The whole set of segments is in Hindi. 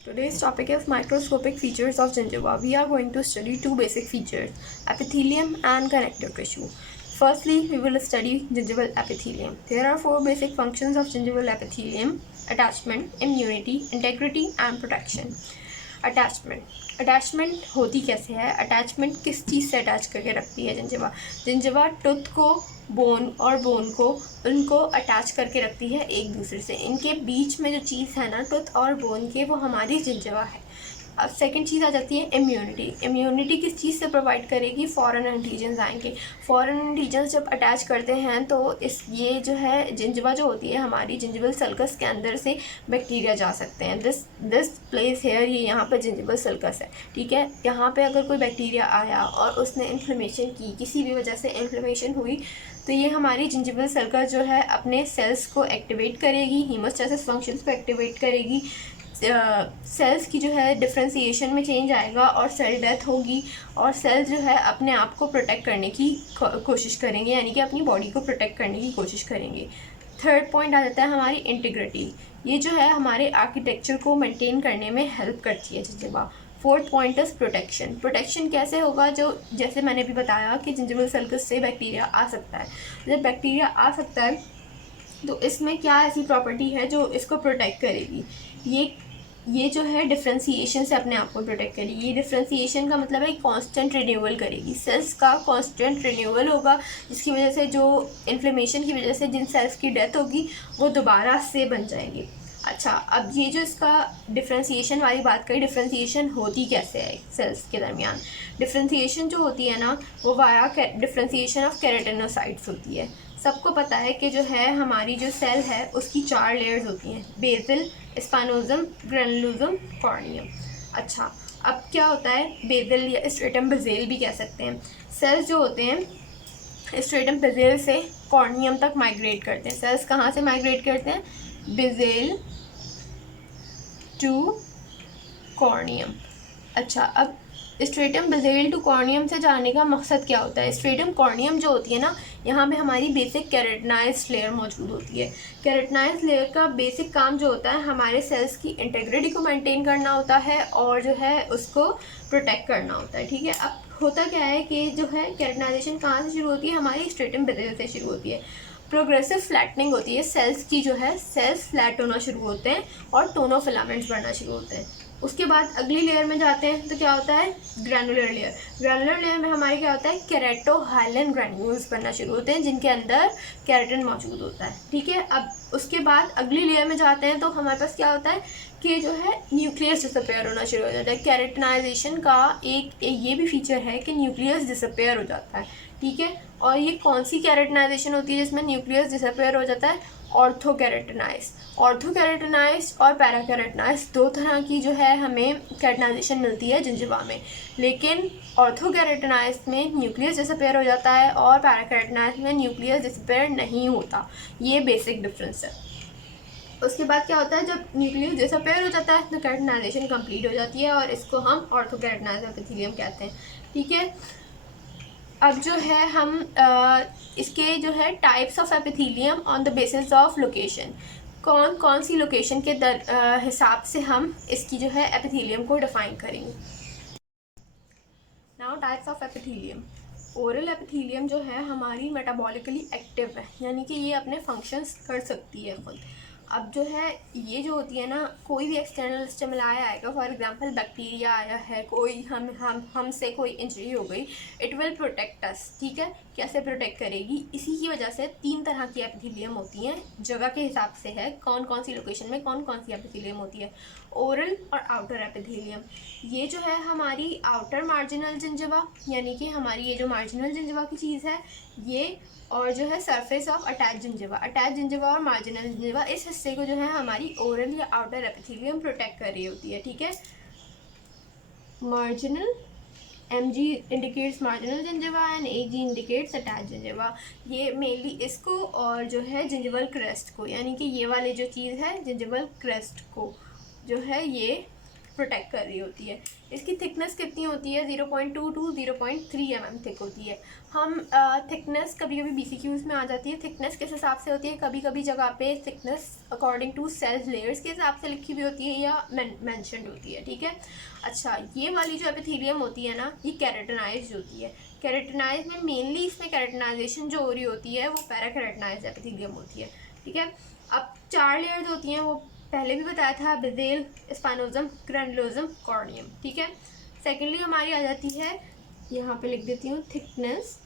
Today's topic is microscopic features of gingiva. We are going to study two basic features, epithelium and connective tissue. Firstly, we will study gingival epithelium. There are four basic functions of gingival epithelium: attachment, immunity, integrity and protection. Attachment होती कैसे है? अटैचमेंट किस चीज़ से अटैच करके रखती है जिंजिवा? जिंजिवा टूथ को, बोन और बोन को, उनको अटैच करके रखती है एक दूसरे से। इनके बीच में जो चीज़ है ना टूथ और बोन के, वो हमारी जिंजिवा है। अब सेकंड चीज़ आ जाती है इम्यूनिटी। इम्यूनिटी किस चीज़ से प्रोवाइड करेगी? फॉरेन एंटीजन्स आएंगे। फॉरेन एंटीजन्स जब अटैच करते हैं तो ये जो है जिंजिवा जो होती है हमारी, जिंजिवल सल्कस के अंदर से बैक्टीरिया जा सकते हैं। दिस प्लेस हेयर, ये यहाँ पर जिंजिवल सल्कस है, ठीक है। यहाँ पे अगर कोई बैक्टीरिया आया और उसने इन्फ्लेमेशन की, किसी भी वजह से इन्फ्लेमेशन हुई, तो ये हमारी जिंजिवल सल्कस जो है अपने सेल्स को एक्टिवेट करेगी, हीमोस्टेसिस फंक्शंस को एक्टिवेट करेगी। सेल्स की जो है डिफ्रेंसीशन में चेंज आएगा और सेल डेथ होगी, और सेल्स जो है अपने आप को प्रोटेक्ट करने की कोशिश करेंगे, यानी कि अपनी बॉडी को प्रोटेक्ट करने की कोशिश करेंगे। थर्ड पॉइंट आ जाता है हमारी इंटीग्रिटी। ये जो है हमारे आर्किटेक्चर को मेंटेन करने में हेल्प करती है gingiva. Fourth point is protection. Protection कैसे होगा? जो जैसे मैंने भी बताया कि जिंजिवल सल्कस से बैक्टीरिया आ सकता है। जब बैक्टीरिया आ सकता है तो इसमें क्या ऐसी प्रॉपर्टी है जो इसको प्रोटेक्ट करेगी? ये जो है डिफ्रेंसीशन से अपने आप को प्रोटेक्ट करेगी। ये डिफ्रेंसीशन का मतलब है कांस्टेंट रिन्यूअल करेगी, सेल्स का कांस्टेंट रिन्यूअल होगा, जिसकी वजह से जो इन्फ्लेमेशन की वजह से जिन सेल्स की डेथ होगी वो दोबारा से बन जाएंगे। अच्छा, अब ये जो इसका डिफ्रेंसीशन वाली बात करी, डिफ्रेंसीशन होती कैसे है सेल्स के दरमियान? डिफ्रेंसीशन जो होती है ना, वो वाया डिफ्रेंसीशन ऑफ केराटिनोसाइट्स होती है। सबको पता है कि जो है हमारी जो सेल है उसकी 4 लेयर्स होती हैं, बेसल, स्पानोजम, ग्रेनुलोजम, कॉर्नियम। अच्छा, अब क्या होता है? बेसल या स्ट्रेटम बेसेल भी कह सकते हैं। सेल्स जो होते हैं स्ट्रेटम बेसेल से कॉर्नियम तक माइग्रेट करते हैं। सेल्स कहाँ से माइग्रेट करते हैं? Basale to corneum. अच्छा, अब स्ट्रेटम बेसेल टू कॉर्नियम से जाने का मकसद क्या होता है? स्ट्रेटम कॉर्नियम जो होती है ना, यहाँ पे हमारी बेसिक केराटिनाइज्ड लेयर मौजूद होती है। केराटिनाइज्ड लेयर का बेसिक काम जो होता है हमारे सेल्स की इंटेग्रिटी को मेंटेन करना होता है और जो है उसको प्रोटेक्ट करना होता है, ठीक है। अब होता क्या है कि जो है केराटिनाइजेशन कहाँ से शुरू होती है? हमारी स्ट्रेटम बेसेल से शुरू होती है। प्रोग्रेसिव फ्लैटनिंग होती है, सेल्स की जो है सेल्स फ्लैट होना शुरू होते हैं और टोनोफिलामेंट्स बढ़ना शुरू होते हैं। उसके बाद अगली लेयर में जाते हैं तो क्या होता है? Granular layer. ग्रैनुलर लेयर में हमारे क्या होता है? केराटोहाइलिन ग्रैन्यूल्स बनना शुरू होते हैं, जिनके अंदर केराटिन मौजूद होता है, ठीक है। अब उसके बाद अगली लेयर में जाते हैं तो हमारे पास क्या होता है कि जो है न्यूक्लियस डिसअपेयर होना शुरू हो जाता है। केराटिनाइजेशन का एक ये भी फीचर है कि न्यूक्लियस डिसअपेयर हो जाता है, ठीक है। और ये कौन सी केराटिनाइजेशन होती है जिसमें न्यूक्लियस डिसअपेयर हो जाता है? ऑर्थोकेराटिनाइज। ऑर्थोकेराटिनाइज और पैराकेराटिनाइज, दो तरह की जो है हमें केराटिनाइजेशन मिलती है जिंजिवा में, लेकिन ऑर्थोकेराटिनाइज में न्यूक्लियस डिसअपेयर हो जाता है और पैराकेराटिनाइज में न्यूक्लियस डिसअपेयर नहीं होता। ये बेसिक डिफरेंस है। उसके बाद क्या होता है? जब न्यूक्लियस डिसअपेयर हो जाता है तो केराटिनाइजेशन कंप्लीट हो जाती है और इसको हम ऑर्थोकेराटिनाइज एपिथेलियम कहते हैं, ठीक है। अब जो है हम इसके जो है types of epithelium on the basis of location, कौन कौन सी लोकेशन के हिसाब से हम इसकी जो है एपिथेलियम को डिफाइन करेंगे। Now types of epithelium. Oral epithelium जो है हमारी मेटाबॉलिकली एक्टिव है, यानी कि ये अपने फंक्शंस कर सकती है खुद। अब जो है ये जो होती है ना, कोई भी एक्सटर्नल स्टिमुलाई आएगा, फॉर एग्जांपल बैक्टीरिया आया है, कोई हमसे कोई इंजरी हो गई, इट विल प्रोटेक्ट अस, ठीक है। कैसे प्रोटेक्ट करेगी? इसी की वजह से 3 तरह की एपिथेलियम होती हैं, जगह के हिसाब से है कौन कौन सी लोकेशन में कौन कौन सी एपिथेलियम होती है। ओरल और आउटर एपिथेलियम, ये जो है हमारी आउटर मार्जिनल जिंजिवा, यानी कि हमारी ये जो मार्जिनल जिंजिवा की चीज़ है ये, और जो है सरफेस ऑफ अटैच जिंजिवा और मार्जिनल जिंजिवा, इस हिस्से को जो है हमारी ओरल या आउटर एपिथेलियम प्रोटेक्ट कर रही होती है, ठीक है। Marginal, MG indicates marginal gingiva and AG indicates attach gingiva. ये मेनली इसको और जो है जिंजिवल क्रेस्ट को, यानी कि ये वाली जो चीज़ है जिंजिवल क्रेस्ट को जो है ये प्रोटेक्ट कर रही होती है। इसकी थिकनेस कितनी होती है? 0.2 to 0.3 mm थिक होती है। हम थिकनेस कभी कभी BCQs में आ जाती है। थिकनेस किस हिसाब से होती है? कभी कभी जगह पे thickness according to cell layers के हिसाब से लिखी हुई होती है या मेंशनड होती है, ठीक है। अच्छा, ये वाली जो एपिथेलियम होती है ना, ये केराटिनाइज्ड होती है। केराटिनाइज में मेनली इसमें केराटिनाइजेशन जो हो रही होती है वो पैराकेराटिनाइज्ड एपिथेलियम होती है, ठीक है। अब 4 लेयर्स होती हैं, वो पहले भी बताया था, बेज़ेल, स्पाइनोजम, ग्रैनुलोजम, कॉर्नियम, ठीक है। सेकेंडली हमारी आ जाती है, यहाँ पे लिख देती हूँ, thickness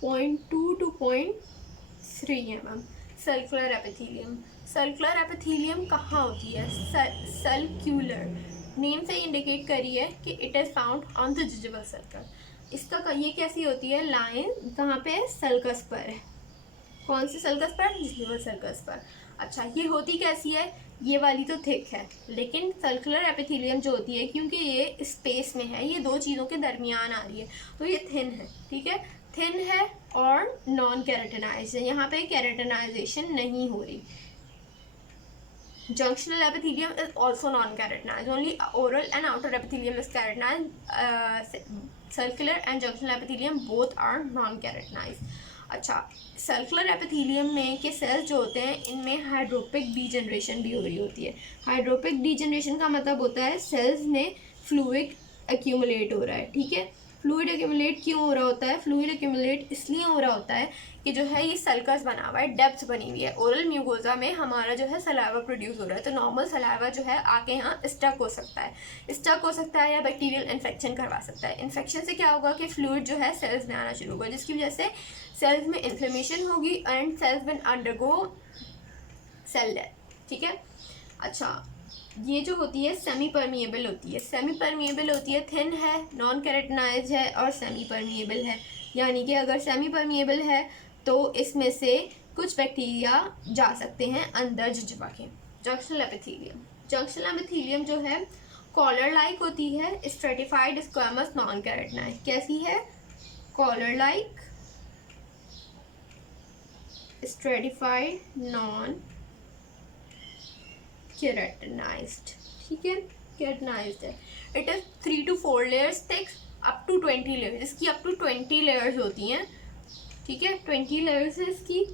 0.2 to 0.3 mm, circular epithelium. Circular epithelium कहाँ होती है? सर्कुलर, नेम से इंडिकेट करी है कि it is found on the gingival circle. इसका ये कैसी होती है? लाइन कहाँ पे है? सल्कस पर है। कौन सी सल्कस पर? जिंजिवल सर्कस पर। अच्छा, ये होती कैसी है? ये वाली तो थिक है, लेकिन सर्कुलर एपिथेलियम जो होती है, क्योंकि ये स्पेस में है, ये दो चीज़ों के दरमियान आ रही है, तो ये थिन है, ठीक है। थिन है और नॉन केराटिनाइज्ड है, यहाँ पे केराटिनाइजेशन नहीं हो रही। Junctional epithelium is also non-keratinized. Only oral and outer epithelium is keratinized. Circular and junctional epithelium both are non-keratinized. अच्छा, सर्कुलर एपिथेलियम में के सेल्स जो होते हैं, इनमें हाइड्रोपिक डीजनरेशन भी हो रही होती है। हाइड्रोपिक डीजनरेशन का मतलब होता है सेल्स में फ्लूइड एक्यूमुलेट हो रहा है, ठीक है। फ्लूइड एक्यूमुलेट क्यों हो रहा होता है? फ्लूइड एक्यूमुलेट इसलिए हो रहा होता है कि जो है ये सल्कस बना हुआ है, डेप्थ बनी हुई है। ओरल म्यूकोजा में हमारा जो है सलाइवा प्रोड्यूस हो रहा है, तो नॉर्मल सलाइवा जो है आके यहाँ स्टक हो सकता है, या बैक्टीरियल इन्फेक्शन करवा सकता है। इन्फेक्शन से क्या होगा कि फ्लूइड जो है सेल्स में आना शुरू होगा, जिसकी वजह से सेल्स में इन्फ्लेमेशन होगी and cells will undergo cell death, ठीक है। अच्छा, ये जो होती है सेमी परमिएबल होती है। सेमी परमिएबल होती है, थिन है, नॉन केराटिनाइज्ड है और सेमी परमिएबल है। यानी कि अगर सेमी परमिएबल है तो इसमें से कुछ बैक्टीरिया जा सकते हैं अंदर जिंजिवा के। जंक्शनल एपिथेलियम, जंक्शनल एपिथेलियम जो है कॉलर लाइक होती है, स्ट्रेटिफाइड स्क्वामस नॉन केराटिनाइज्ड। कैसी है? Collar like stratified non keratinized, ठीक है, केराटिनाइज्ड है। इट इज 3 to 4 layers थिक, अप टू 20 लेयर्स। इसकी अप टू 20 लेयर्स होती हैं, ठीक है, 20 लेयर्स है इसकी।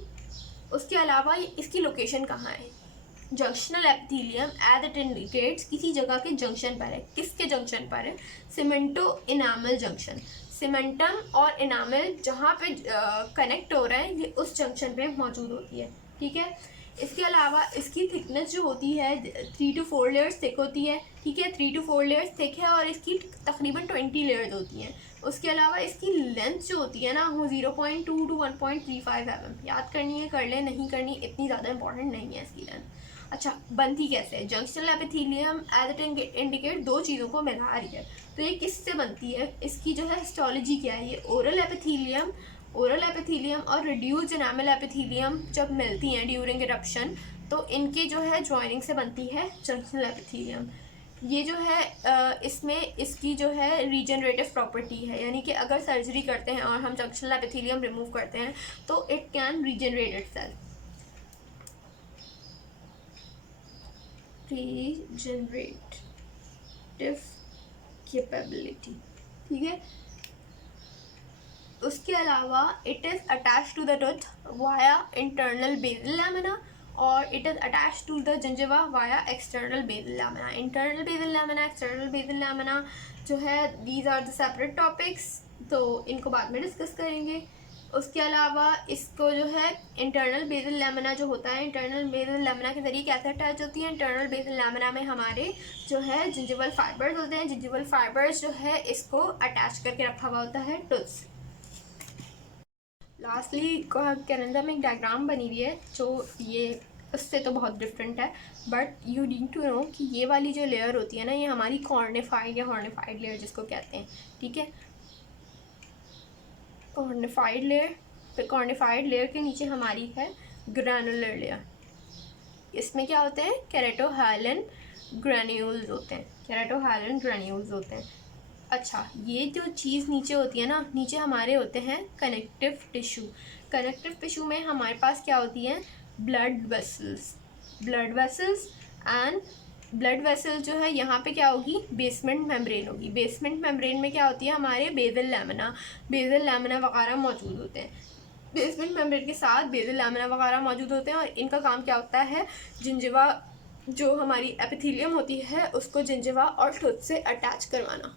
उसके अलावा इसकी लोकेशन कहाँ है? Junctional epithelium as it indicates किसी जगह के जंक्शन पर है। किसके जंक्शन पर है? सीमेंटो इनामल जंक्शन। सीमेंटम और इनामल जहाँ पे कनेक्ट हो रहा है, ये उस जंक्शन पे मौजूद होती है, ठीक है। इसके अलावा इसकी थिकनेस जो होती है 3 to 4 लेयर्स थिक होती है, ठीक है, 3 to 4 लेयर्स थिक है और इसकी तकरीबन 20 लेयर्स होती हैं। उसके अलावा इसकी लेंथ जो होती है ना, वो 0.2 to 1.35 mm। याद करनी है कर ले, नहीं करनी इतनी ज़्यादा इंपॉर्टेंट नहीं है इसकी लेंथ। अच्छा, बनती कैसे है? Junctional epithelium as it indicate दो चीज़ों को मिला रही है, तो ये किससे बनती है? इसकी जो है हिस्टोलॉजी क्या है? ये ओरल एपिथेलियम और रिड्यूस्ड एनामल एपिथेलियम जब मिलती हैं ड्यूरिंग इरप्शन, तो इनके जो है ज्वाइनिंग से बनती है जंक्शनल एपिथेलियम। ये जो है इसमें इसकी जो है रीजनरेटिव प्रॉपर्टी है, यानी कि अगर सर्जरी करते हैं और हम जंक्शनल एपिथेलियम रिमूव करते हैं तो it can regenerate itself. Regenerative capability, ठीक है। उसके अलावा it is attach to the tooth via internal basal lamina और it is attach to the gingiva via external basal lamina. Internal basal lamina, external basal lamina जो है, these are the separate topics, तो इनको बाद में डिस्कस करेंगे। उसके अलावा इसको जो है इंटरनल बेसल लैमिना जो होता है, इंटरनल बेसल लैमिना के ज़रिए कैसे अटैच होती है? इंटरनल बेसल लैमिना में हमारे जो है जिंजिवल फाइबर्स होते हैं। जिंजिवल फाइबर्स जो है इसको अटैच करके रखा हुआ होता है टूथ। लास्टली कैरेंडा में एक डायग्राम बनी हुई है जो ये उससे तो बहुत डिफरेंट है, but you need to know कि ये वाली जो लेयर होती है ना, ये हमारी कॉर्निफाइड या हॉर्निफाइड लेयर जिसको कहते हैं, ठीक है। कॉर्निफाइड लेयर के नीचे हमारी है ग्रैनुलर लेयर। इसमें क्या होते हैं? केराटोहाइलिन ग्रैन्यूल्स होते हैं, अच्छा, ये जो चीज़ नीचे होती है ना, नीचे हमारे होते हैं कनेक्टिव टिश्यू में हमारे पास क्या होती है? Blood vessels and blood vessel जो है यहाँ पे क्या होगी, बेसमेंट मेम्ब्रेन होगी। बेसमेंट मेम्ब्रेन में क्या होती है, हमारे बेसल लैमिना वगैरह मौजूद होते हैं। बेसमेंट मेम्ब्रेन के साथ बेसल लैमिना वगैरह मौजूद होते हैं और इनका काम क्या होता है, जिंजिवा जो हमारी एपिथेलियम होती है उसको जिंजिवा और टूथ से अटैच करवाना।